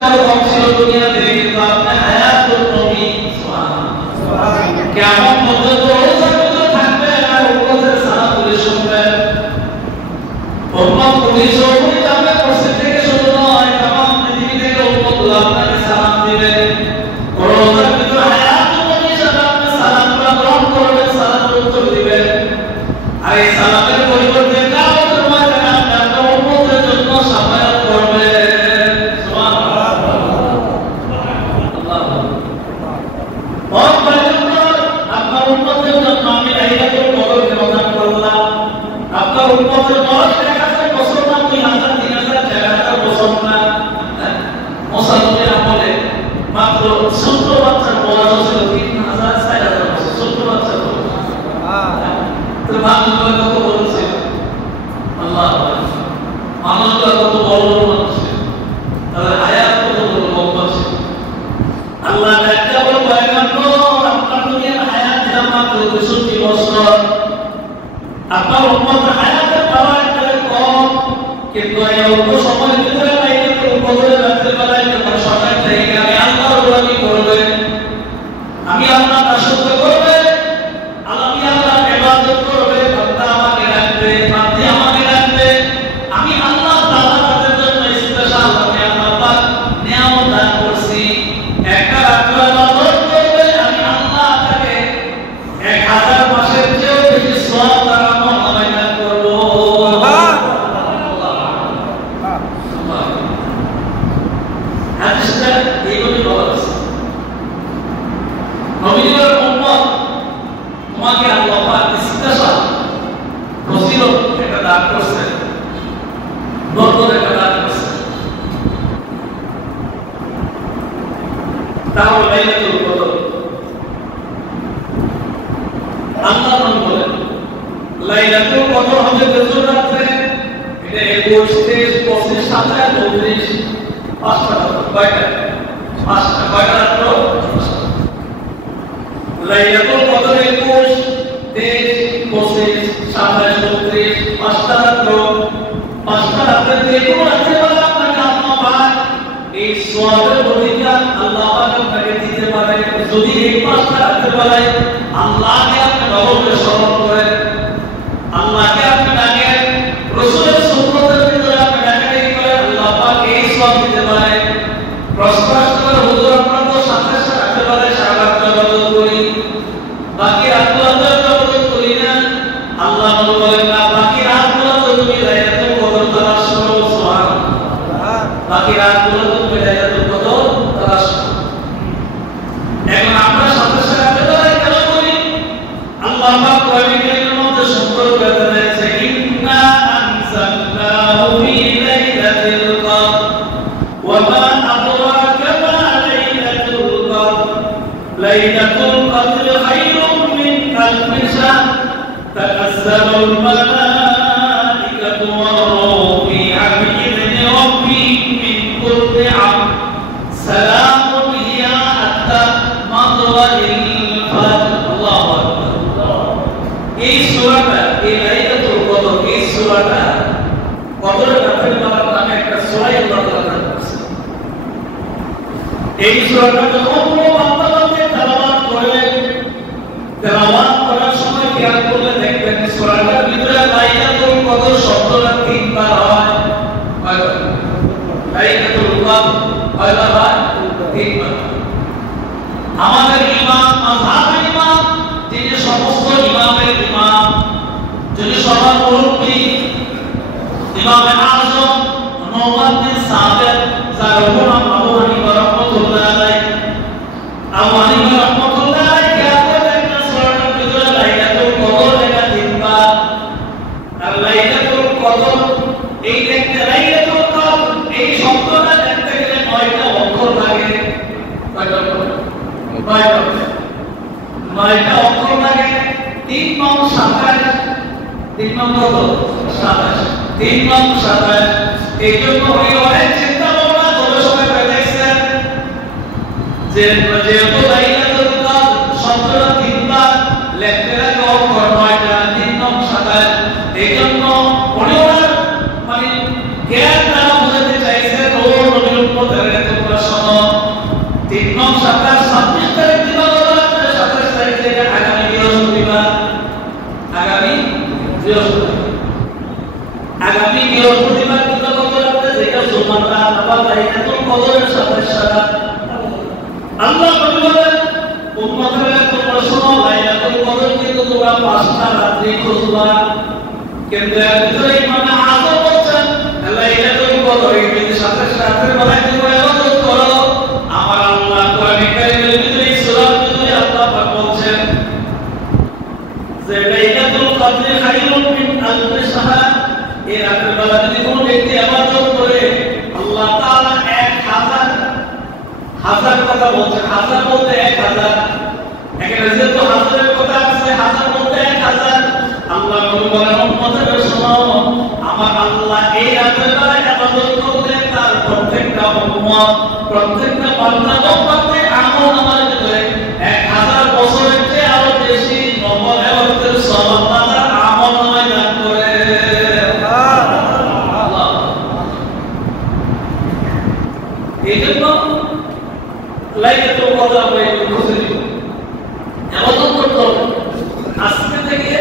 কম ছিল দুনিয়াতে, কিন্তু আপনি হায়াতুল নবী সুবহানাল্লাহ কিয়ামত পর্যন্ত রোজা থাকবে আর উম্মতের সালাতুল শুনবেন। উম্মত পুলিশ ওই যাবে মসজিদ থেকে শুরু নয়, तमाम পৃথিবী থেকে উম্মত আপনাকে সালাম দিবে। রোজার ভিতর হায়াতুল নবী সাথে আপনি সালামটা গ্রহণ করবেন, সালামের উত্তর দিবেন। আর এই সালামের পরিবর্তে কিয়ামতের ময়দানে আপনি আপনার উম্মতের জন্য শাফায়াত করবেন। আপনার উম্মতের হায়াতের পাওয়ার কম, কিন্তু এই অল্প সময়ের ভিতরে লাইলাতুল কদরের রাতের বেলায় যখন সকাল থেকে আমি আল্লাহর গোলামি করবে, আমি আল্লাহর দাসত্ব করবে, আমি আল্লাহর ইবাদত করবে, বান্দা আমাকে রাখবে, বান্দি আমাকে রাখবে, আমি আল্লাহ তাআলা তাদের জন্য স্পেশাল আমি আল্লাহ পাক নিয়ামত দান করছি। একটা রাত ইবাদত করবে, আমি আল্লাহ তাকে 1000 মাসের চেয়েও বেশি সওয়াব দান লাইলাতুল কদর হবে দুপুর রাতে, এটা 21 23 25 27 29 পাঁচটা কয়টা রাত লাইলাতুল কদর 21 23 25 27 29 পাঁচটা রাতে যে কোনো রাতে বলে আপনাকে আল্লাহ পাক এই সওয়াবের অধিকার আল্লাহ পাক আপনাকে দিতে পারে। যদি এই পাঁচটা রাতে বলে আল্লাহকে আপনি ভালোভাবে স্মরণ করেন, আল্লাহকে আপনি ডাকেন, রাসূলের সুন্নতের ভিতরে আপনি ডাকাডাকি করেন, আল্লাহ পাক এই সওয়াব দিতে পারে। প্রশ্ন আসলে হুজুর আমরা তো সাথে রাখতে পারে সারা ইবাদত করি, বাকি রাতগুলো তো ইবাদত করি না। আল্লাহ বলেন না বাকি রাতগুলো তো তুমি লাইলাতুল কদর তালাশ করো, সুবহানাল্লাহ, বাকি রাতগুলো তো তুমি লাইলাতুল কদর তালাশ করো। এখন আমরা সাথে রাখতে পারে কেন করি? আল্লাহ পাক কোরআনের মধ্যে সুন্দর করে বলেছে, ইন্না আনজালনাহু ফি লাইলাতিল কদর ওয়া মা আদরাকা মা লাইলাতুল কদর লাইলাতুল কদর খায়রুম মিন আলফি শাহর তানাজ্জালুল মালাইকাতু ওয়ার-রূহু ফিহা বিইذনি রাব্বিহিম মিন কুল্লি আমর সালামুন হিয়া হাত্তা মাতলাইল ফাজর। আল্লাহু আকবার। এই সূরাটা, এই লাইলাতুল কদর, এই সূরাটা কদরের রাতের বেলার নামে একটা সূরা আল্লাহ তাআলা করেছেন। এই সূরাটা যখন কোনো বান্দা বান্দী তেলাওয়াত করবে, তেলাওয়াত করার সময় খেয়াল করলে দেখবেন সূরাটার ভিতরে লাইলাতুল কদর শব্দটা 3 বার হয়। লাইলাতুল কদর কয়বার হয়? 3 বার। আমাদের ইমাম, মাযহাবের ইমাম, যিনি সমস্ত ইমামের ইমাম, যিনি সবার মুরব্বি, ইমামে আযম নুমান বিন সাবিত, যার নাম আবু হানিফা রাহমাতুল্লাহ আলাইহি। আবু হানিফা রাহমাতুল্লাহ আলাইহি কে বলেন না সূরাটার ভিতরে লাইলাতুল কদর লেখা 3 বার। আর লাইলাতুল কদর এই দেখতে লাইলাতুল কদর এই শব্দটা দেখতে গেলে 9টা অক্ষর লাগে। কয়টা অক্ষর? 9টা অক্ষর লাগে। 3 নং 27, 3 নং কত? 27, 3 নং 27। এই জন্য উনি অনেক চিন্তা ভাবনা গবেষণা করে দেখছেন যে যেহেতু লাইলাতুল কদর শব্দটা 3 বার লিখতে লাগে অক্ষর 9টা, 3 নং 27, এই জন্য উনি ওনার মানে জ্ঞান দ্বারা বোঝাতে চাইছেন ও নবীর উম্মতের এত কদরের সাথে সারা আল্লাহ বলেন উম্মতেরা তোমরা শোনো লাইলাতুল কদর কিন্তু তোমরা 5টা রাত্রি খুঁজবা কিন্তু এর ভিতরে ইমাম আযম বলেন লাইলাতুল কদরের যদি সাথে সাথে বেলায় তোমরা ইবাদত করো আমার আল্লাহ কোরআনে কারীমের ভিতরে সূরার ভিতরে আল্লাহ পাক বলেন যে লাইলাতুল কদর খায়রুম মিন আলফি শাহর এই রাতের বেলা যদি কোনো ব্যক্তি ইবাদত করে আল্লাহ তাআলা 1000 কথা বলছেন হাজার বলতে 1000 এখানে যেহেতু হাজারের কথা আছে হাজার বলতে 1000 আল্লাহ বলেন উম্মতের শোনো আমার আল্লাহ এই রাতের বেলা ইবাদত করলে তার প্রত্যেকটা উম্মত প্রত্যেকটা বান্দা বান্দাকে আমল নামার ভিতরে 1000 বছরের চেয়ে আরো বেশি নফল ইবাদতের সওয়াব তার আমল নামায় দান করে সুবহানাল্লাহ এইজন্য লাইলাতুল কদর আমরা খুঁজে নিব ইবাদত করতে হবে আজকে থেকে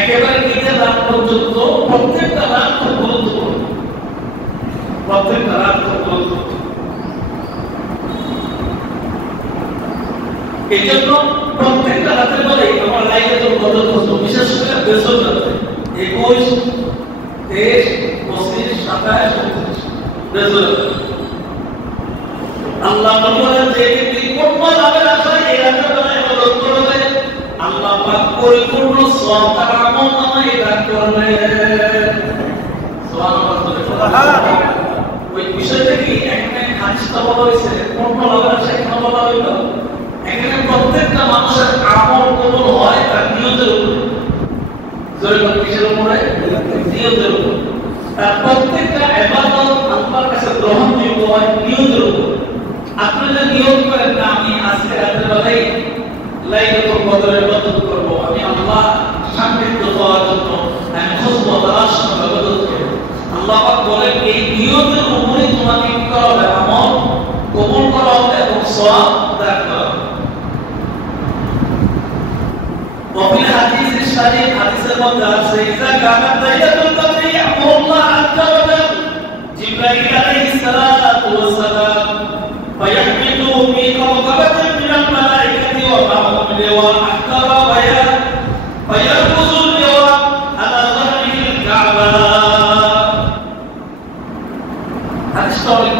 একেবারে ঈদের রাত পর্যন্ত প্রত্যেকটা রাত খুব গুরুত্বপূর্ণ প্রত্যেকটা রাত খুব গুরুত্বপূর্ণ এই জন্য প্রত্যেকটা রাতের বেলা আমরা লাইলাতুল কদর খুঁজব বিশেষ করে বেসর রাতে 21 23 25 27 29 বেসর আল্লাহ বলেন যে ব্যক্তি কোন লাভের আশায় এই রাতের বেলা ইবাদত করবে আল্লাহ পাক পরিপূর্ণ সওয়াব তার আমলনামায় দান করবেন সুবহানাল্লাহ ওই বিষয়টা কি এখানে হাদিসটা বলা হয়েছে কোন লাভের আশায় কেন বলা হলো এখানে প্রত্যেকটা মানুষের আমল কবুল হয় তার নিয়তের উপর জোরে বল কিসের উপরে নিয়তের উপর তার প্রত্যেকটা ইবাদত আল্লাহর কাছে গ্রহণযোগ্য হয় নিয়তের উপর আপনি যদি নিয়ত করেন না আমি আজকে রাতের বেলায় লাইলাতুল কদরের ইবাদত করব আমি আল্লাহ সান্নিধ্য পাওয়ার জন্য আমি খুশবু তালাশ করে ইবাদত করব আল্লাহ পাক বলেন এই নিয়তের উপরে তোমাকে কি করা হবে আমল কবুল করা হবে এবং সওয়াব দান করা হবে وفي الحديث الشريف حديث المدرس إذا كانت ليلة القدر يأمر الله عز وجل جبريل عليه الصلاة والسلام فيحمله في كوكبة من الملائكة ومعهم لواء أحمر فيركز اللواء على ظهره الكعبة حديث طويل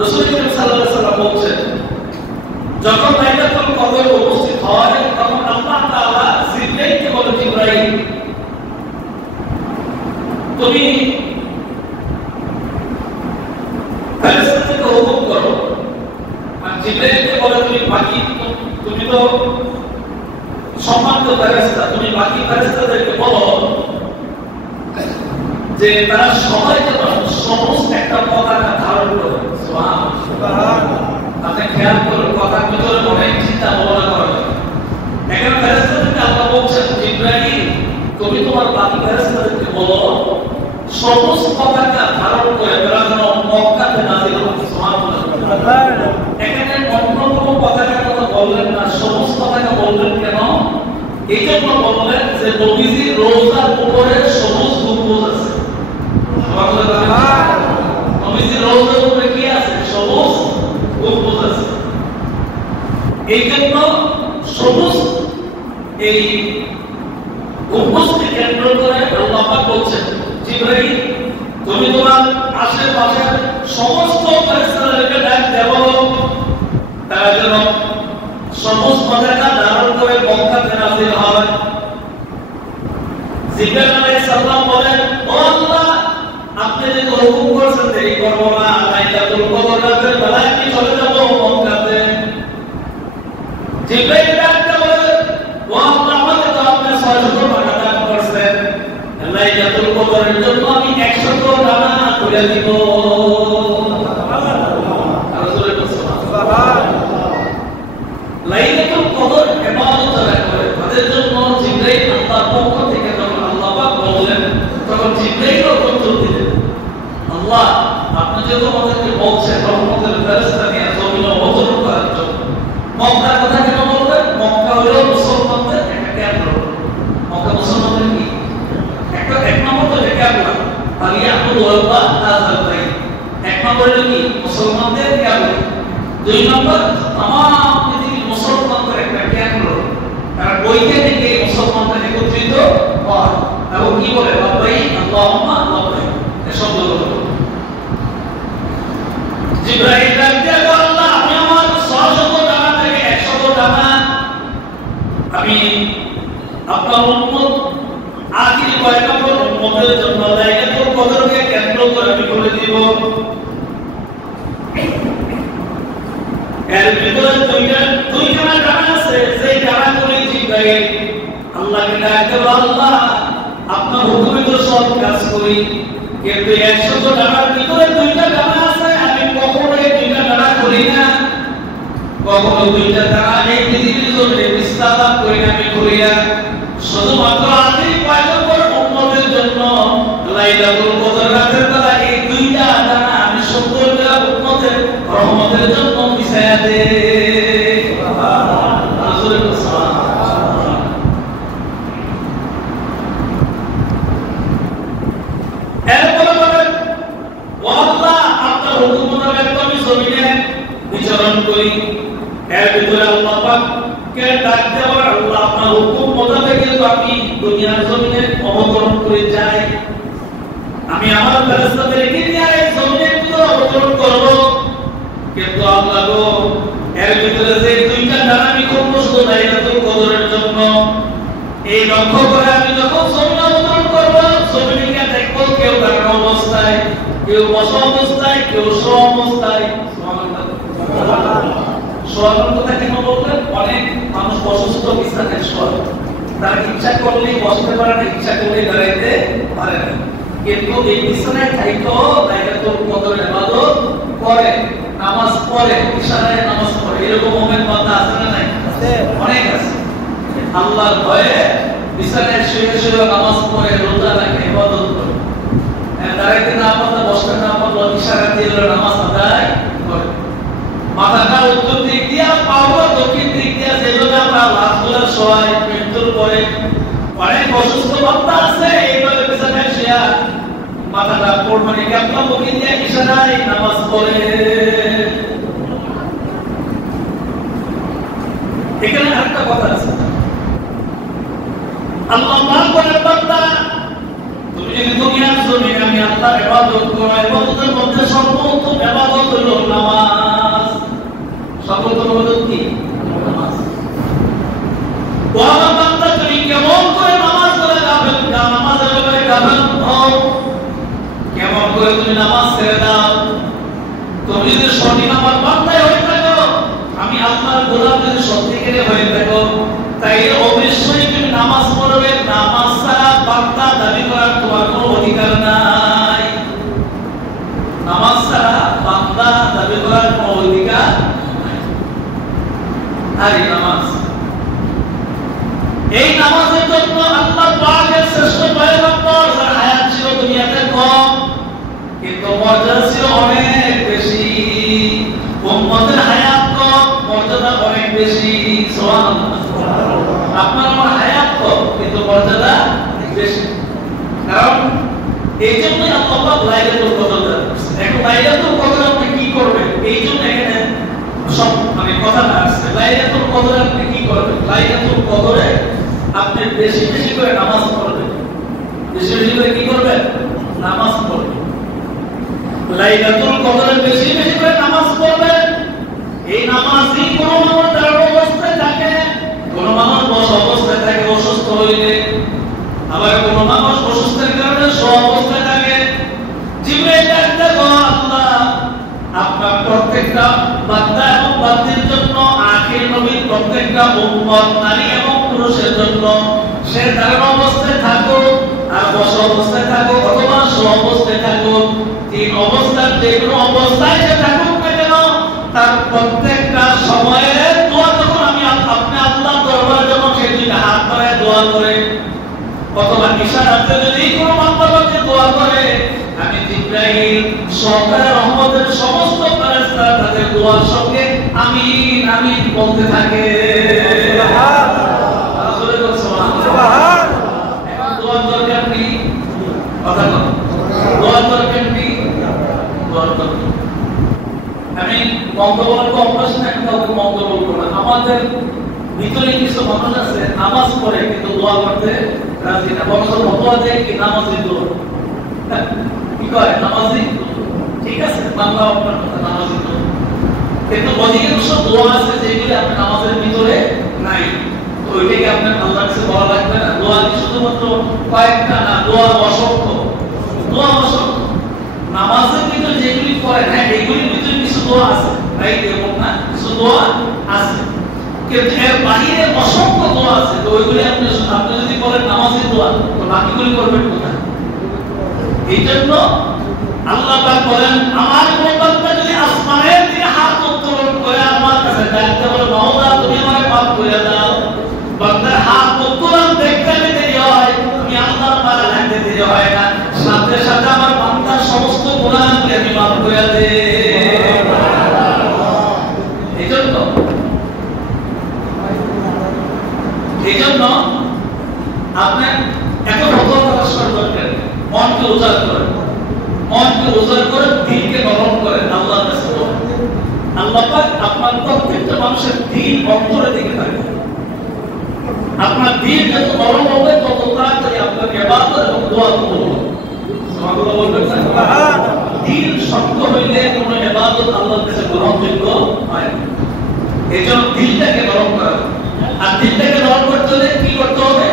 رسول الله صلى الله عليه وسلم বলছেন যখন লাইলাতুল কদর উপস্থিত হয় তখন আল্লাহ তাআলা জিবরাইলকে বলেন জিবরাইল তুমি ফেরেশতাকে হুকুম করো আর জিবরাইলকে বলে তুমি তো সম্মানিত ফেরেশতা তুমি বাকি ফেরেশতাদেরকে বলো যে তারা সবাই যেন সমস্ত একটা পতাকা ধারণ করে সুবহানাল্লাহ আপনি খেয়াল করুন কথার ভিতরে অনেক চিন্তা ভাবনা করা হয় এখানে ফেরেশতাদেরকে আল্লাহ বলছেন জিবরাইল তুমি তোমার বাকি ফেরেশতাদেরকে বলো সমস্ত পতাকা ধারণ করে তারা যেন মক্কাতে নাযিল হয় সুবহানাল্লাহ এখানে অন্য কোনো পতাকার কথা বললেন না সমস্ত পতাকা বললেন কেন এই জন্য বললেন যে নবীজির রওজার উপরে সবুজ গম্বুজ আছে সুবহানাল্লাহ নবীজির রওজার উপরে কি আছে সবুজ গম্বুজ আছে এই জন্য সবুজ এই গম্বুজকে কেন্দ্র করে আল্লাহ পাক বলছেন জিবরাইল তুমি তোমার আশেপাশের সমস্ত ফেরেশতাদেরকে ডাক দেবো তারা যেন সবুজ পতাকা ধারণ করে মক্কাতে নাযিল হয় জিবরাইল আলাইহিস সালাম বলেন ও আল্লাহ আপনি যে হুকুম করেছেন দেরি করব না লাইলাতুল কদর রাতের বেলায় কি চলে যাব মক্কাতে জিবরাইল ডাকতে বলে ও আল্লাহ আমাকে তো আপনি 600 টাকা দান করেছেন লাইলাতুল কদরের জন্য আমি 100 টাকা করে দিব সুবহানাল্লাহ লাইলাতুল কদর ইবাদত যারা করে তাদের জন্য জিবরাইল আল্লাহর পক্ষ থেকে যখন আল্লাহ পাক বললেন তখন জিবরাইল উত্তর দিলেন আল্লাহ আপনি যেহেতু আমাদেরকে বলছেন রহমতের ফেরেশতা নিয়ে জমিন অবতরণ করার জন্য মক্কার কথা কেন বলবেন মক্কা হলো মুসলমানদের একটা কেন্দ্র মক্কা মুসলমানদের কি এক নম্বর তো কেন্দ্র আলিয়া আব্দুল ওয়াহ্বাব আযাল বাইত এক নম্বরে কি মুসলমানদের জ্ঞান, 2 নম্বর तमाम পৃথিবীর মুসলমানদের একটা জ্ঞান হলো তারা বইতে থেকে মুসলমানদের একত্রিত হয় এবং কি বলে লাব্বাইক আল্লাহুম্মা লাব্বাইক এই শব্দগুলো। জিবরাইল ডাকতে আল্লাহ আমি আমার 600 টাকা থেকে 100 টাকা আমি আপনার উম্মত আখির পয়গম্বর উম্মতের জন্য লাইলাতুল কদরকে কেন্দ্র করে আমি বলে দিব। এর ভিতরে দুইটা টাকা আছে, সেই টাকাগুলি জিবরাইল আল্লাহকে ডাকতে আল্লাহ আপনার হুকুমে তো সব কাজ করি, কিন্তু 100 টাকার ভিতরে দুইটা টাকা আছে আমি কখনো এই দুইটা টাকা করি না, কখনো দুইটা টাকা এই পৃথিবীর জন্য ইস্তেমাল করি না, আমি করি না শুধুমাত্র আখির পয়গম্বর উম্মতের জন্য লাইলাতুল কদর রাতের বেলা এই দুইটা টাকা আমি 70 টা উম্মতের রহমতের জন্য মিশায়া দেই। সুবহানাল্লাহ সুবহানাল্লাহ। এরপরে বলেন ও আল্লাহ আপনার হুকুম মোতাবেক আমি জমিনে বিচরণ করি। এর ভিতরে আল্লাহ পাক কে ডাক দেওয়ার আল্লাহ আপনার হুকুম মোতাবেক আমি দুনিয়ার জমিনে অবতরণ করে যাই, আমি আমার ফেরেশতাদেরকে নিয়ে এই জমিনের ভিতরে অবতরণ করব, কিন্তু আল্লাহ গো এর ভিতরে যে দুইটা ডানা আমি করব শুধু লাইলাতুল কদরের জন্য, এই লক্ষ্য করে আমি যখন জমিনে অবতরণ করব জমিনে গিয়ে দেখব কেউ দাঁড়ানো অবস্থায়, কেউ বসা অবস্থায়, কেউ শোয়া অবস্থায়। শোয়ার কথা কেন বললেন? অনেক মানুষ অসুস্থ বিছানায় শোয়, তারা ইচ্ছা করলেই বসতে পারে না, ইচ্ছা করলেই দাঁড়াইতে পারে না, কিন্তু এই বিছানায় থাইকেও লাইলাতুল কদরের ইবাদত করে, নামাজ পড়ে, ইশারায় নামাজ পড়ে। এরকম মুমিন বান্দা আছে না নাই? আছে, অনেক আছে। আল্লাহর ভয়ে বিছানায় শুয়ে শুয়ে নামাজ পড়ে, রোজা রাখে, ইবাদত করে, দাঁড়াইতে না পারলে বসতে না পারলে ইশারা দিয়ে নামাজ আদায় করে। মাথাটা উত্তর দিক দিয়া, পাওয়া দক্ষিণ দিক দিয়া, যেভাবে আমরা লাশগুলোর সহায় মৃত্যুর পরে অনেক অসুস্থ বান্দা আছে এইভাবে বিছানায় শুয়ে মাথাটা মানে কেমন মুখে দিয়ে ইশারায় নামাজ পড়ে। এখানে আরেকটা কথা আছে, আল্লাহ পাক বলেন বান্দা তুমি যদি দুনিয়ার জমিনে আমি আল্লাহর ইবাদত করো, ইবাদতের মধ্যে সর্বোত্তম ইবাদত হলো নামাজ। সর্বোত্তম ইবাদত কি? নামাজ। ও আমার বান্দা তুমি কেমন করে নামাজ পড়ে যাবেন, নামাজের ব্যাপারে গাফেল হও, কেমন করে তুমি নামাজ ছেড়ে দাও। তুমি যদি সঠিক আমার বান্দায় হয়ে থাকো, আমি আল্লাহর গোলাম যদি সত্যিকারে হয়ে থাকো, তাইলে অবশ্যই তুমি নামাজ পড়বে। নামাজ ছাড়া বান্দা দাবি করার তোমার কোনো অধিকার নাই। নামাজ ছাড়া বান্দা দাবি করার কোনো অধিকার নাই। আর এই নামাজের জন্য আল্লাহ পাকের শ্রেষ্ঠ পয়গম্বর যার হায়াত ছিল দুনিয়াতে কম, কিন্তু মর্যাদা ছিল অনেক বেশি। উম্মতের হায়াত কম, মর্যাদা অনেক বেশি। সুবহানাল্লাহ। আপনার আমার হায়াত কম, কিন্তু মর্যাদা বেশি। কারণ এই জন্যই আল্লাহ লাইলাতুল কদর দিয়েছেন। এখন লাইলাতুল কদর আপনি কি করবেন, এই জন্য এখানে সব মানে কথাটা আসছে। লাইলাতুল কদর আপনি কি করবেন? লাইলাতুল কদরে আপনি বেশি বেশি করে নামাজ পড়বেন। বেশি বেশি করে কি করবেন? নামাজ পড়বেন। লাইলাতুল কদরে বেশি বেশি করে নামাজ পড়বেন। এই নামাজই কোনো মানুষ দাঁড়ানো অবস্থায় থাকে, কোনো মানুষ বসা অবস্থায় থাকে অসুস্থ হইলে, আবার কোনো মানুষ অসুস্থের কারণে শোয়া অবস্থায় থাকে। জিবরাইল ডাকতে গো আল্লাহ আপনার প্রত্যেকটা বান্দা এবং বান্দির জন্য, আখির নবীর প্রত্যেকটা উম্মত নারী এবং পুরুষের জন্য সে দাঁড়ানো অবস্থায় থাকুক আর বসা অবস্থায় থাকুক অথবা শোয়া অবস্থায় থাকুক, তিন অবস্থার যে কোনো অবস্থায় সে থাকুক না কেন, তার প্রত্যেকটা সময়ে দোয়া যখন আমি আপনি আল্লাহ দরবারে যখন সে দুইটা হাত বাড়ায় দোয়া করে অথবা ইশারাতে যদি কোনো বান্দাকে দোয়া করে, আমি জিবরাইল সরকার রহমতের সমস্ত ফেরেশতারা তাদের দোয়ার সঙ্গে আমিন আমিন বলতে থাকে। সুবহানাল্লাহ। আসলে তো সুবহানাল্লাহ। এখন দোয়ার দরকার নেই, কথা বল। দোয়ার দরকার নেই, দোয়ার দরকার আমি মন্দ বলার তো অভ্যাস না, কাউকে মন্দ বলবো না। আমাদের ভিতরে কিছু মানুষ আছে নামাজ পড়ে কিন্তু দোয়া করতে রাজি না, বরং ফতোয়া দেয় কি নামাজি দোয়া, কি কয় নামাজি, ঠিক আছে বাংলা আপনার কথা নামাজি দোয়া, কিন্তু অধিকাংশ দোয়া আছে যেগুলো আপনার নামাজের ভিতরে নাই। তো ওইটাকে আপনার আল্লাহর কাছে বলা লাগবে না। দোয়া শুধুমাত্র কয়েকটা না, দোয়া অসংখ্য, দোয়া অসংখ্য। নামাজের ভিতরে যেগুলি করেন, হ্যাঁ এগুলির ভিতরে কিছু দোয়া আছে, তাই এরকম না, কিছু দোয়া আছে, কিন্তু এর বাইরে অসংখ্য দোয়া আছে। তো ওইগুলি আপনি যদি বলেন নামাজের দোয়া, তো বাকিগুলি করবেন কোথায়? এই জন্য আল্লাহ পাক বলেন, আমার বান্দা যদি আসমানের দিকে হাত উত্তোলন করে আমার কাছে ডাকতে বলে মাওলা তুমি আমাকে মাফ করে দাও, বান্দার হাত উত্তোলন দেখতে দেরি হয়, তুমি আল্লাহর পারে লাগতে দেরি হয় না, সাথে সাথে আমার বান্দার সমস্ত গুনাহকে আমি মাফ করে দেই। এই জন্য আপনি এত ভদ্র প্রকাশ করার দরকার, মনকে উজাড় করেন, মনকে উজাড় করে দিলকে নরম করেন আল্লাহর কাছে। আল্লাহ পাক আপনার প্রত্যেকটা মানুষের দিল অন্তরে দিকে থাকে। আপনার দিল যত নরম হবে তত তাড়াতাড়ি আপনার ইবাদত এবং দোয়া কবুল হবে। সুবহানাল্লাহ বলবেন না? দিল শক্ত হইলে কোনো ইবাদত আল্লাহর কাছে গ্রহণযোগ্য হয় না। এজন্য দিলটাকে নরম করা, আর দিলটাকে নরম করতে হলে কি করতে হবে?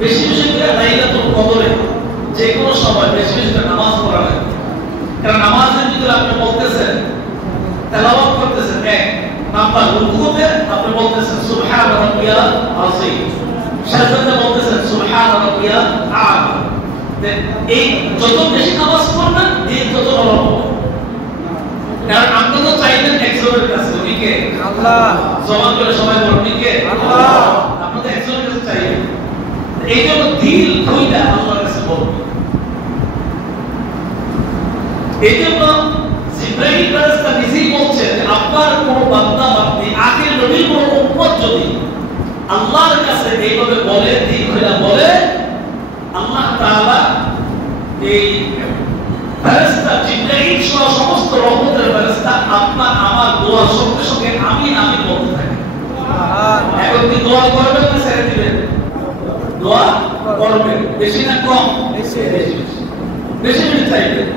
বেশি বেশি করে লাইলাতুল কদরে যে কোনো সময় বেশি বেশি করে নামাজ পড়া লাগে। কারণ নামাজের ভিতরে আপনি বলতেছেন, তেলাওয়াত করতেছেন, এক নাম্বার রুকুতে আপনি বলতেছেন সুবহান রাব্বিয়াল আযীম, সাজদাতে বলতেছেন সুবহান রাব্বিয়াল আ'লা। এই যত বেশি নামাজ পড়বেন দিল তত নরম হবে। কারণ আমরা তো চাইলেন একজনের কাছে, উনি কে? আল্লাহ। জবান করে সবাই বলুন উনি কে? আল্লাহ। আমরা তো একজনের কাছে চাইলেন, এই জন্য দিল খুইলা আল্লাহর কাছে বলুন। এই জন্য জিবরাইল ফেরেশতা নিজেই বলছেন যে আপনার কোন বান্দা বান্দী আখির নবীর কোন উম্মত যদি আল্লাহর কাছে এইভাবে বলে, দিল খুইলা বলে, আল্লাহ তাআলা এই ফেরেশতা জিবরাইল সহ সমস্ত রহমতের ফেরেশতা আপনার আমার দোয়ার সঙ্গে সঙ্গে আমিন আমিন বলতে থাকে। এখন কি দোয়া করবেন না ছেড়ে দিবেন? দোয়া করবেন, বেশি না কম? বেশি বেশি বেশি চাইবেন।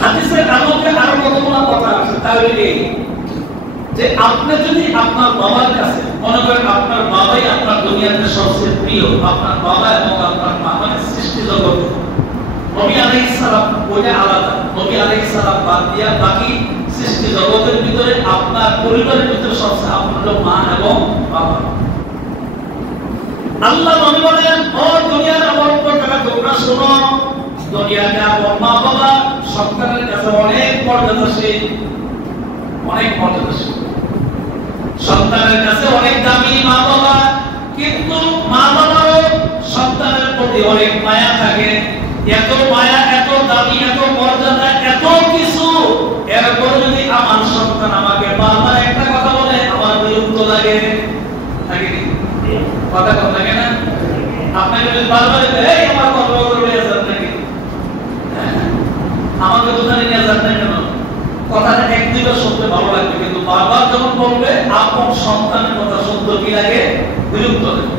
হাদিসের আলোকে আরো কতগুলো কথা আছে, তাহলে এই যে আপনি যদি আপনার বাবার কাছে মনে করেন আপনার বাবাই আপনার দুনিয়াতে সবচেয়ে প্রিয়, আপনার বাবা এবং আপনার মা মানে সৃষ্টি জগৎ, নবী আলাইহিস সালাম ওইটা আলাদা, নবী আলাইহিস সালাম বাদ দিয়া বাকি সৃষ্টি জগতের ভিতরে আপনার পরিবারের ভিতরে সবচেয়ে আপন হলো মা এবং বাবা। আল্লাহ নবী বলেন, ও দুনিয়ার আমার প্রকার তোমরা শোনো, দুনিয়াতে আমার মা বাবা সন্তানের কাছে অনেক মর্যাদাশীল, অনেক মর্যাদাশীল, সন্তানের কাছে অনেক দামি মা বাবা, কিন্তু মা বাবারও সন্তানের প্রতি অনেক মায়া থাকে। এত মায়া, এত দামি, এত মর্যাদা, এত কিছু, এরপর যদি আমার সন্তান আমাকে বারবার একটা কথা বলে আমার বিরক্ত লাগে, কথা কম লাগে না? আপনাকে যদি বারবার এই আমার কথা বলে যান নাকি, আমাকে দোকানে নিয়ে যান না কেন, কথাটা এক দুইবার শুনতে ভালো লাগবে, কিন্তু বারবার যখন বলবে আপন সন্তানের কথা শুনতে কি লাগে? বিরক্ত লাগে।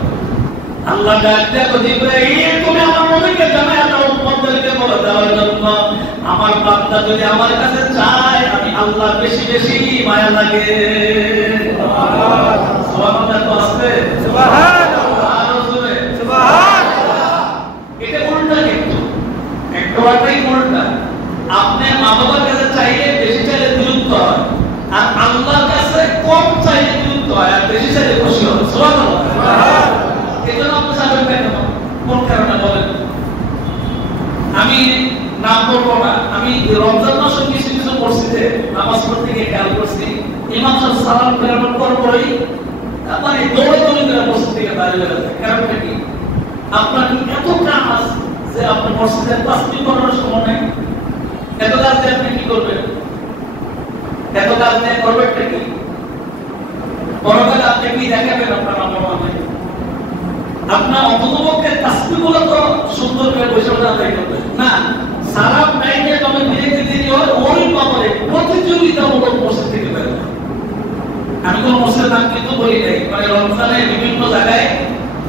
আল্লাহ ডাকতে জিবরাইল তুমি আমার নবীকে জানায় দাও উম্মতদেরকে বলে দেওয়ার জন্য, আমার বান্দা যদি আমার কাছে চায় আমি আল্লাহ বেশি বেশি মায়া লাগে। সুবহানাল্লাহ, তো আসবে সুবহানাল্লাহ, আর জোরে সুবহানাল্লাহ। এটা উল্টা, কিন্তু একটাই উল্টা। আপনি মা বাবার কাছে চাইলে বেশি চাইলে বিরক্ত হয়, আর আল্লাহর কাছে কম চাইলে বিরক্ত হয়, আর বেশি চাইলে খুশি হয়। সুবহানাল্লাহ। এজন্য আপনি চাইবেন কেন? কোন কারণে বলেন? আমি নাম বলবো না, আমি রমজান মাসে কিছু কিছু মসজিদে নামাজ পড়তে গিয়ে খেয়াল করছি, ইমাম সাহেব সালাম ফেরানোর পরই মানে দৌড়ে দৌড়ে করে মসজিদ থেকে বাইরে বের হচ্ছে। কারণটা কি? আপনার কি এত কাজ যে আপনি মসজিদের তাসবিহ করার সময় নেই? এত কাজ দিয়ে আপনি কি করবেন? এত কাজ নিয়ে করবেনটা কি? পরকালে আপনি কি দেখাবেন আপনার আমল? আপনার অন্ততপক্ষে তাসবিহগুলো তো সুন্দর করে বসে আদায় করবেন না। সালাম টাইমে তবে বিরতি দিতে হয় ওই কবরে মসজিদে নাম কিন্তু বলি নাই, মানে রমজানে বিভিন্ন জায়গায়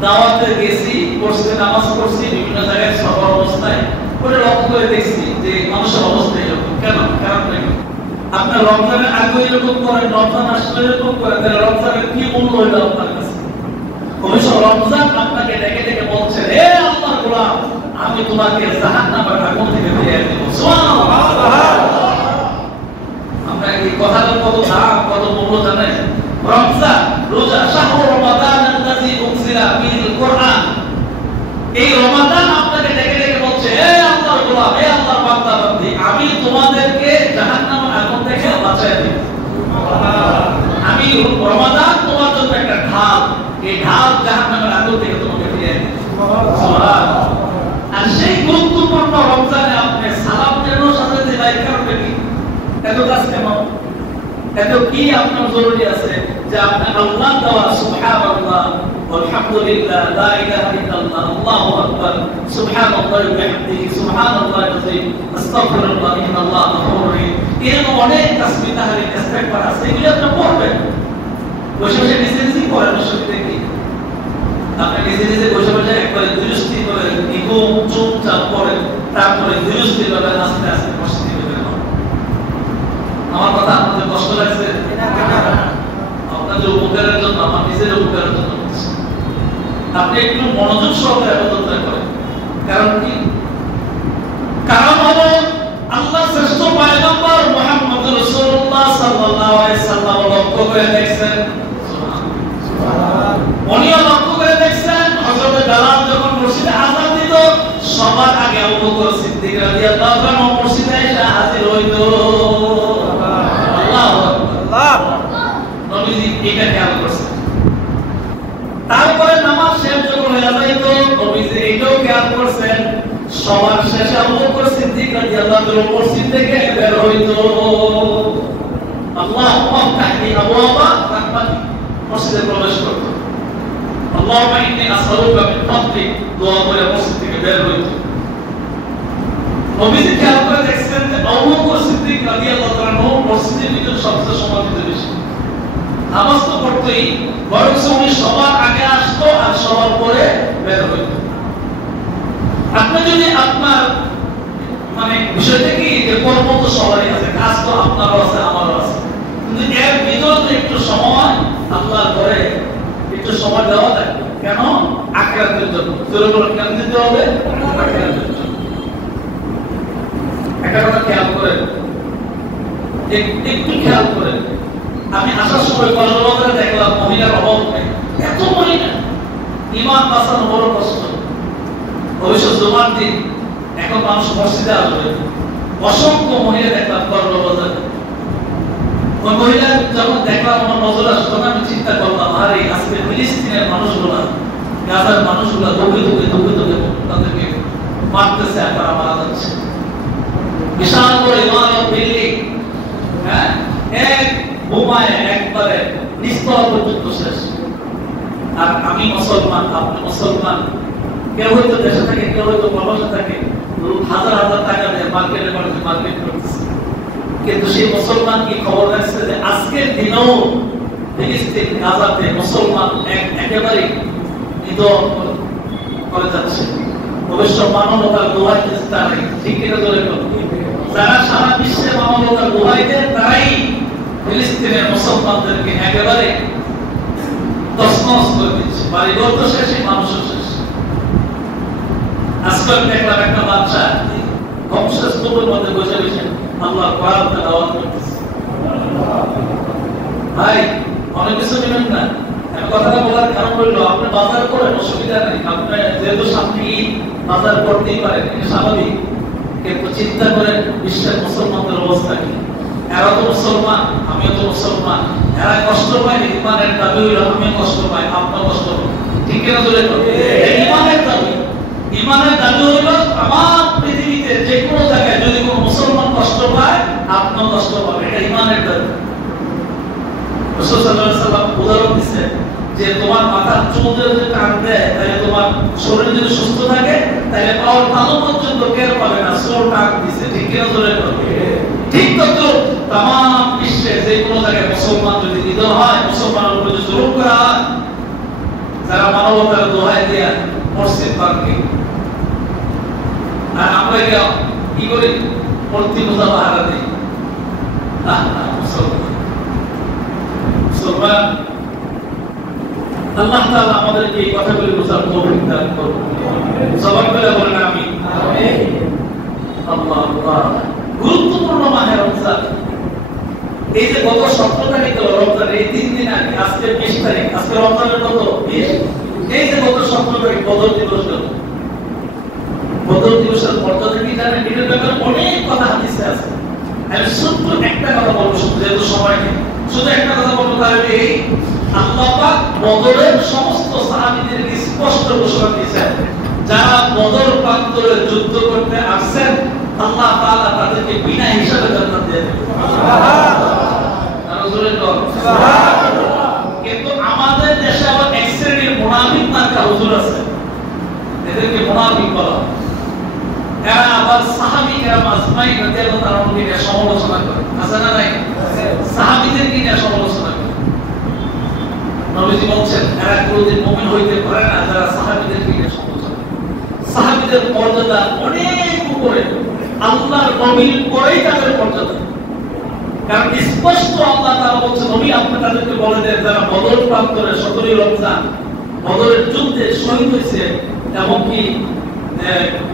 দাওয়াতে গেছি, মসজিদে নামাজ পড়ছি, বিভিন্ন জায়গায় সফর অবস্থায় করে লক্ষ্য করে দেখছি যে মানুষের অবস্থা এরকম। কেন? কারণ আপনার রমজানের আগে এরকম করেন, রমজান আসলে এরকম করেন, তাহলে রমজানের কি মূল্য হইল আপনার কাছে? অবশ্য রমজান আপনাকে ডেকে ডেকে বলছে, হে আল্লাহর গোলাম, আমি তোমাকে জাহান্নামের আগুন থেকে ফিরিয়ে দেব। সুবহানাল্লাহ। আমরা এই কথাটার কত দাম, কত মূল্য জানেন? রমজান, রোজা, শাহরু রমাদান আল্লাযী উনজিলা ফীহিল কুরআন, এই রমাদান আপনাকে ডেকে ডেকে বলছে, হে আল্লাহর গোলাম, হে আল্লাহর বান্দা বান্দি, আমি তোমাদেরকে জাহান্নামের আগুন থেকে বাঁচায় দেব। আমি রমাদান তোমার জন্য একটা ঢাল, এই ঢাল জাহান্নামের আগুন থেকে তোমাকে ফিরিয়ে দেব। সুবহানাল্লাহ। আর সেই গুরুত্বপূর্ণ রমজানে আপনি সালাম কেন সাজাতে ভাই, কারণটা কি? এত কাজ কেন? এত কি আপনার জরুরি আছে যে আপনি আল্লাহ দেওয়া সুবহানাল্লাহ আলহামদুলিল্লাহ লা ইলাহা ইল্লাল্লাহ আল্লাহু আকবার সুবহানাল্লাহি ওয়া বিহামদিহি সুবহানাল্লাহি আযীম আস্তাগফিরুল্লাহ ইন্নাল্লাহা গফুরুর রহিম। এরকম অনেক তাসবিহ তাহলিল ইস্তিগফার আছে, এগুলো আপনি পড়বেন। বসে বসে নিজে নিজে পড়েন, অসুবিধা কি? আপনি নিজে নিজে বসে বসে একবারে দুরুস্তি করে নিগুম চুপচাপ পড়েন, তারপরে দুরুস্তি করে আস্তে আস্তে মসজিদে বের হন। আমার কথা আপনাদের কষ্ট লাগছে? আপনাদের উপকারের জন্য, আমার নিজের উপকারের জন্য বলছি। আপনি একটু মনোযোগ সহকারে ইবাদত করেন। কারণ কি? কারণ হলো আল্লাহ শ্রেষ্ঠ পয়গম্বর মুহাম্মদ রাসূলুল্লাহ সাল্লাল্লাহু আলাইহি সাল্লাম লক্ষ্য করে দেখছেন, সুবহানাল্লাহ, উনিও লক্ষ্য করে দেখছেন হযরত বেলাল যখন মসজিদে আযান দিত, সবার আগে আবু বকর সিদ্দিক রাদিয়াল্লাহু আনহু মসজিদে এসে হাজির হইত। আল্লাহু আকবার। নবীজি এটা খেয়াল করছেন। তারপরে নামাজ শেষ যখন হয়ে যাইত, নবীজি এটাও খেয়াল করছেন, সবার শেষে আবু বকর সিদ্দিক রাদিয়াল্লাহু আনহু মসজিদ থেকে বের হইত। আল্লাহুম্মা ফতহি আবওয়াবা রাহমাতিক, মসজিদে প্রবেশ করত। আল্লাহুম্মা ইন্নী আসআলুকা মিন ফাদলিক, দোয়া করে মসজিদ থেকে বের হইত। নবীজি খেয়াল করে দেখছেন যে আবু বকর সিদ্দিক রাদিয়াল্লাহু আনহু মসজিদের ভিতর সবচেয়ে সময় দিতে বেশি। নামাজ তো পড়তোই, বরং উনি সবার আগে আসতো আর সবার পরে বের হইত। আপনি যদি আপনার মানে বিষয়টা কি যে কর্ম তো সবারই আছে, কাজ তো আপনারও আছে আমারও আছে, কিন্তু এর ভিতরে একটু সময় আল্লাহর ঘরে একটু সময় দেওয়া যায়। কেন? আখিরাতের জন্য। জরুরি কেন দিতে হবে? আখিরাতের জন্য। একটা কথা খেয়াল করেন, একটু খেয়াল করেন। আমি আসার সময় কলেজে দেখলাম মহিলার অভাব নেই, এত মহিলা, ইমান বাঁচানো বড় কষ্ট। অবশ্য জুমার দিন এখন মানুষ মসজিদে আসবে, অসংখ্য মহিলা দেখলাম কর্মবাজারে। ওই মহিলা যখন দেখলাম আমার নজর আসতো না, আমি চিন্তা করলাম, আরে আজকে ফিলিস্তিনের মানুষগুলা, গাজার মানুষগুলা দৌড়ে তাদেরকে মারতেছে, আর তারা মারা যাচ্ছে। বিশাল বড় ইমারত, বিল্ডিং, হ্যাঁ, এক বোমায় একবারে নিস্তলা পর্যন্ত শেষ। আর আমি মুসলমান, আপনি মুসলমান, কেউ হয়তো দেশে থাকে, কেউ হয়তো প্রবাসে থাকে, হাজার হাজার টাকা দিয়ে মার্কেট করতেছে, কিন্তু সেই মুসলমান কি খবর রাখছে যে আজকের দিনেও ফিলিস্তিন গাজাতে মুসলমান একেবারে নিধন করে যাচ্ছে। অবশ্য মানবতার দোহাই দিচ্ছে তারাই, ঠিক কিনা ধরে যারা সারা বিশ্বে মানবতার দোহাই দেন তারাই ফিলিস্তিনের মুসলমানদেরকে একেবারে তছনছ করে দিচ্ছে। বাড়িঘর তো শেষই, মানুষও শেষ। আজকাল দেখলাম একটা বাচ্চা ধ্বংসস্তূপের মধ্যে বসে বসে আল্লাহর কোরআন তেলাওয়াত করতেছে। ভাই, অনেক কিছু নেবেন না। আমি কথাটা বলার কারণ হলো, আপনি বাজার করেন, অসুবিধা নেই, আপনি যেহেতু সামনে ঈদ বাজার করতেই পারেন, এটা স্বাভাবিক। কিন্তু চিন্তা করেন বিশ্বের মুসলমানদের অবস্থা কি। এরা তো মুসলমান, আমিও তো মুসলমান, এরা কষ্ট পায়, ইমানের দাবি হইল আমিও কষ্ট পাই, আপনার কষ্ট পাই, ঠিক কিনা ধরে ইমানের দাবি। ইমানের দাবি হইল আমার পৃথিবীতে যে কোনো জায়গায় যদি কোনো মুসলমান কষ্ট পায়, আপনিও কষ্ট পাবে, এটা ইমানের দাবি। রাসূল সাল্লাল্লাহু আলাইহি ওয়াসাল্লাম উদাহরণ দিচ্ছেন যে তোমার মাথার চুল যদি টান দেয়, তাহলে তোমার শরীর যদি সুস্থ থাকে, তাহলে পাওয়ার তালু পর্যন্ত টের পাবে না, চুল টান দিছে, ঠিক কিনা ধরে ঠিক তত তাম বিশ্বে যে কোনো জায়গায় মুসলমান যদি নিধন হয়, মুসলমানের উপর যদি জুলুম করা হয়, যারা মানবতার দোহাই দিয়ে মসজিদ ভাঙে, আর আমরা কি করি? মূর্তি পূজা পাহারা দিই। মুসলমান, আল্লাহ তাআলা আমাদেরকে এই কথাগুলি বোঝার তৌফিক দান করুন। সবার করে বলেন আমিন। আল্লাহ আল্লাহ। গুরুত্বপূর্ণ মাহে রমজান। এই যে গত 17 তারিখ হলো রমজান, এই 3 দিন আগে, আজকে 20 তারিখ, আজকে রমজানের কত? 20। এই যে গত 17 তারিখ বদর দিবস গেল। বদর দিবসের মর্যাদা কি জানেন? এটার ব্যাপারে অনেক কথা হাদিসে আছে। আমি শুধু একটা কথা বলবো, যেহেতু সময় নেই, শুধু একটা কথা বলবো, তাহলে এই আল্লাহ পাক বদরের সমস্ত সাহাবীদেরকে স্পষ্ট ঘোষণা দিয়েছেন, যারা বদর প্রান্তরে যুদ্ধ করতে আসছেন আল্লাহ তাআলা তাদেরকে বিনা হিসাবে জান্নাত দিয়ে দেবেন। সুবহানাল্লাহ। কিন্তু আমাদের দেশে আবার এক শ্রেণীর মুনাফিক মার্কা হুজুর আছে, এদেরকে মুনাফিক বলা হয়। এরা আবার সাহাবী কেরাম আজমাইন রাদিয়াল্লাহু তাআলা নিয়ে সমালোচনা করে। আছে না নাই? সাহাবীদেরকে নিয়ে সমালোচনা করে। নবীজি বলছেন এরা কোনদিন মুমিন হইতে পারে না যারা সাহাবীদেরকে নিয়ে সমালোচনা করে। সাহাবীদের মর্যাদা অনেক উপরে, আল্লাহর নবীর পরেই তাদের মর্যাদা। কারণ স্পষ্ট আল্লাহ তাআলা বলছেন, নবী আপনি তাদেরকে বলে দেন যারা বদর প্রান্তরে 17 রমজান বদরের যুদ্ধে শহীদ হয়েছে, এমনকি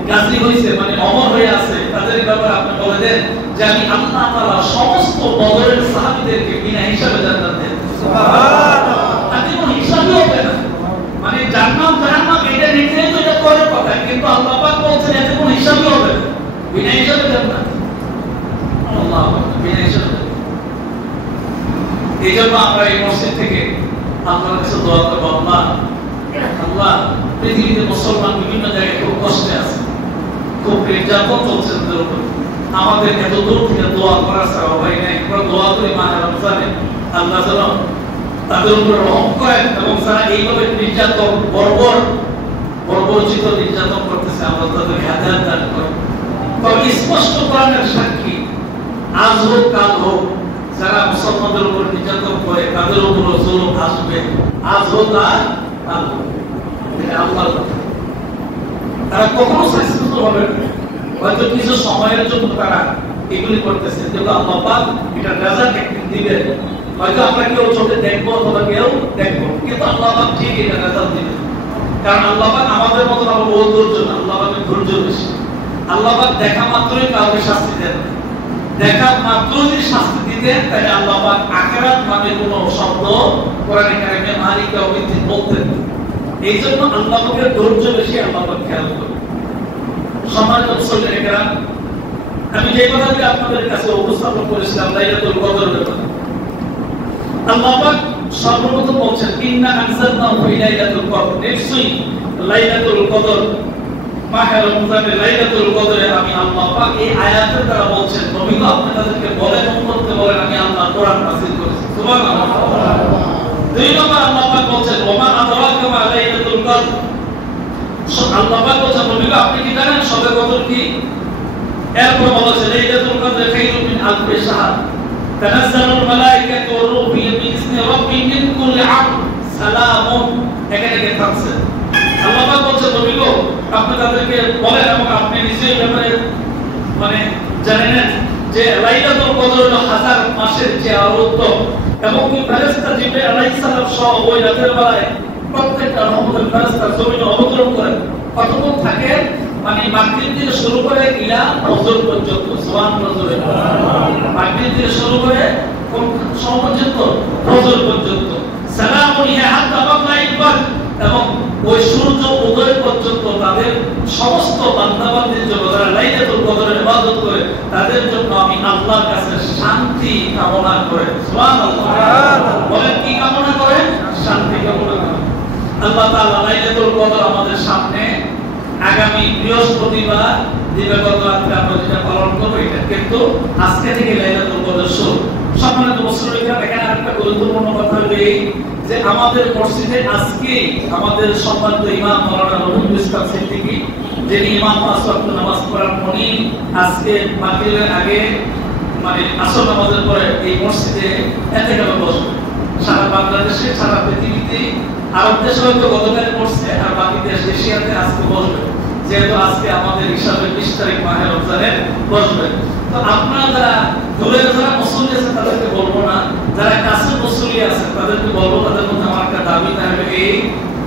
গাজী হয়েছে, মানে অমর হয়ে আছে, তাদের ব্যাপারে আপনি বলে দেন যে আমি আল্লাহ তাআলা সমস্ত বদরের সাহাবীদেরকে বিনা হিসাবে জান্নাত দেন। সুবহানাল্লাহ। তাতে কোনো হিসাবই হবে না, মানে জান্নাত জাহান্নাম এটা নির্ধারিত, এটা পরের কথা, কিন্তু আল্লাহ পাক বলছেন এতে কোনো হিসাবই হবে না, বিনা হিসাবে জান্নাত। আল্লাহ বিনা হিসাবে। এইজন্য আমরা এই মসজিদ থেকে আল্লাহর কাছে দোয়া করব, আল্লাহ আল্লাহ পৃথিবীতে মুসলমান বিভিন্ন জায়গায় খুব কষ্টে আছে, খুব নির্যাতন চলছে তাদের উপর। আমাদের এত দূর থেকে দোয়া করার ছাড়া উপায় নেই। আমরা দোয়া করি মাহে রমজানে আল্লাহ যেন তাদের উপর রহম করেন, এবং যারা এইভাবে নির্যাতন বর্বরচিত নির্যাতন করতেছে আমরা তাদের হেদায়েত দান করি। তবে স্পষ্ট কোরআনের সাক্ষী, আজ হোক কাল হোক, যারা মুসলমানদের উপর নির্যাতন করে তাদের উপর জুলুম আসবে, আজ হোক আর কাল হোক। তারা কখনো সাকসেসফুল হবে না, হয়তো কিছু সময়ের জন্য তারা এগুলি করতেছে, কিন্তু আল্লাহ পাক এটা রেজাল্ট একদিন দিবেন। হয়তো আমরা কেউ চোখে দেখবো অথবা কেউ দেখবো, কিন্তু আল্লাহ পাক ঠিক এটা রেজাল্ট দিবেন। কারণ আল্লাহ পাক আমাদের মতো বহু ধৈর্য না, আল্লাহ পাকের ধৈর্য বেশি। আল্লাহ পাক দেখা মাত্রই কাউকে শাস্তি দেন, দেখা মাত্র যদি শাস্তি দিতেন তাহলে আল্লাহ পাক আখিরাত নামে কোনো শব্দ কোরআনে কারিমে মালিক কাউকে বলতেন না। এই জন্য আল্লাহ পাকের ধৈর্য বেশি, আল্লাহ পাক খেয়াল করে। সম্মানিত মুসলিম কেরাম, আমি যে কথাটি আপনাদের কাছে উপস্থাপন করেছিলাম লাইলাতুল কদর ব্যাপারে, আল্লাহ পাক সর্বপ্রথম বলছেন ইন্না আনজালনাহু ফি লাইলাতুল কদর, নিশ্চয়ই লাইলাতুল কদর মাহে রমজানের লাইলাতুল কদরে আমি আল্লাহ পাক এই আয়াতের দ্বারা বলছেন, নবী আপনি তাদেরকে বলেন করতে বলেন আমি আল্লাহ কোরআন নাযিল করেছি। সুবহানাল্লাহ। দুই নম্বর আল্লাহ পাক বলছেন ওমা আদরাকা মা লাইলাতুল কদর, আল্লাহ পাক বলছেন নবী আপনি কি জানেন শবে কদর কি? এরপর বলেছেন লাইলাতুল কদর খায়রুম মিন আলফি শাহর তানাজ্জালুল মালায়েকাতু ওয়ার রূহু বিইذনি রাব্বিহিম মিন কুল্লি আমর সালামুন। এখানে কি থাকছে? আল্লাহ পাক বলছেন নবী গো আপনি তাদেরকে বলেন এবং আপনি নিজেই ব্যাপারে মানে জানেন যে লাইলাতুল কদর হলো 1000 মাসের চেয়ে আরো উত্তম, এবং কি ফেরেশতা জিবরাইল আলাইহিস সালাম সহ ওই রাতের বেলায় প্রত্যেকটা রহমতের ফেরেশতা জমিনে অবতরণ করেন। কতক্ষণ থাকে? মানে মাগরিব থেকে শুরু করে ইলা ফজর পর্যন্ত। সুবহানাল্লাহ। মাগরিব থেকে শুরু করে কোন সময় পর্যন্ত? ফজর পর্যন্ত। সালামুন ইয়া হাত্তা মাতলাইল বদর, এবং ওই সূর্য উদয় পর্যন্ত তাদের সমস্ত বান্দাবান্দির জন্য যারা লাইলাতুল কদরের ইবাদত করে তাদের জন্য আমি আল্লাহর কাছে শান্তি কামনা করি। সুবহানাল্লাহ। বলেন কি কামনা করেন? শান্তি কামনা করেন। আল্লাহ তাআলা লাইলাতুল কদর আমাদের সামনে আগামী বৃহস্পতিবার দিবাগত রাতে আমরা যেটা পালন করব, এটা কিন্তু আজকে থেকে লাইলাতুল কদর শুরু। সম্মানিত মুসলিমরা, এখানে আরেকটা গুরুত্বপূর্ণ কথা হলো এই যে আমাদের মসজিদে আজকে আমাদের সম্মানিত ইমাম মাওলানা রবিউল ইসলাম সিদ্দিকী, যিনি ইমাম পাঁচ ওয়াক্ত নামাজ পড়ান, উনি আজকে মাগরিবের আগে মানে আসর নামাজের পরে এই মসজিদে এতেকালে বসবে। সারা বাংলাদেশে, সারা পৃথিবীতে, আরব দেশে হয়তো গতকাল পড়ছে, আর বাকি দেশ এশিয়াতে আজকে বসবে, যেহেতু আজকে আমাদের হিসাবে 20 তারিখ মাহে রমজানে বসবে। তো আপনারা যারা দূরে যারা মুসল্লি আছেন তাদেরকে বলবো না, যারা কাছে মুসল্লি আছেন তাদেরকে বলবো, তাদের মধ্যে আমার একটা দাবি থাকবে এই,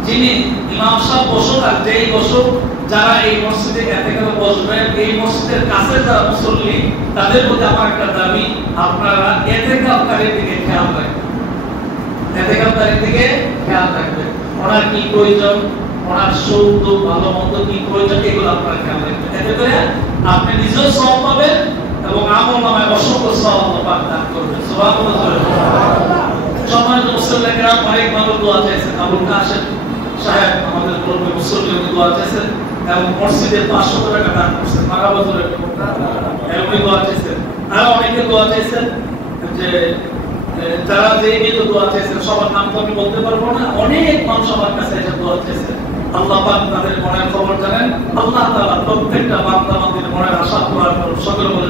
যিনি ইমাম সাহেব বসুক আর যেই বসুক, যারা এই মসজিদে এতেকালে বসবেন, এই মসজিদের কাছে যারা মুসল্লি, তাদের মধ্যে আমার একটা দাবি, আপনারা এতেকালকারীর দিকে খেয়াল রাখবেন। এতেকালকারীর দিকে খেয়াল রাখবেন, ওনার কি প্রয়োজন, ওনার সুখ দুঃখ ভালো মন্দ কি প্রয়োজন, এগুলো আপনারা খেয়াল রাখবেন। এতে করে আপনি নিজেও সওয়াব পাবেন এবং আমলনামায় অসংখ্য সওয়াব আল্লাহ দান করবেন। সুবহানাল্লাহ। সম্মানিত মুসল্লিরা, অনেক মানুষ দোয়া চাইছেন। আবুল কাশেম সাহেব আমাদের পূর্বে মুসল্লি দোয়া চাইছেন এবং মসজিদে 500 টাকা দান করছেন, মারা বছরের উনি দোয়া চাইছেন। আরো অনেকে দোয়া চাইছেন, যে যারা যে নিয়ে দোয়া চাইছেন সবার নাম তো আমি বলতে পারবো না, অনেক মানুষ আমার কাছে এসে দোয়া চাইছেন। আল্লাহ পাক তাদের মনের খবর জানেন। আল্লাহ তাআলা প্রত্যেকটা বান্দা বান্দির মনের আশা পূরণ করুন। সকলে বলে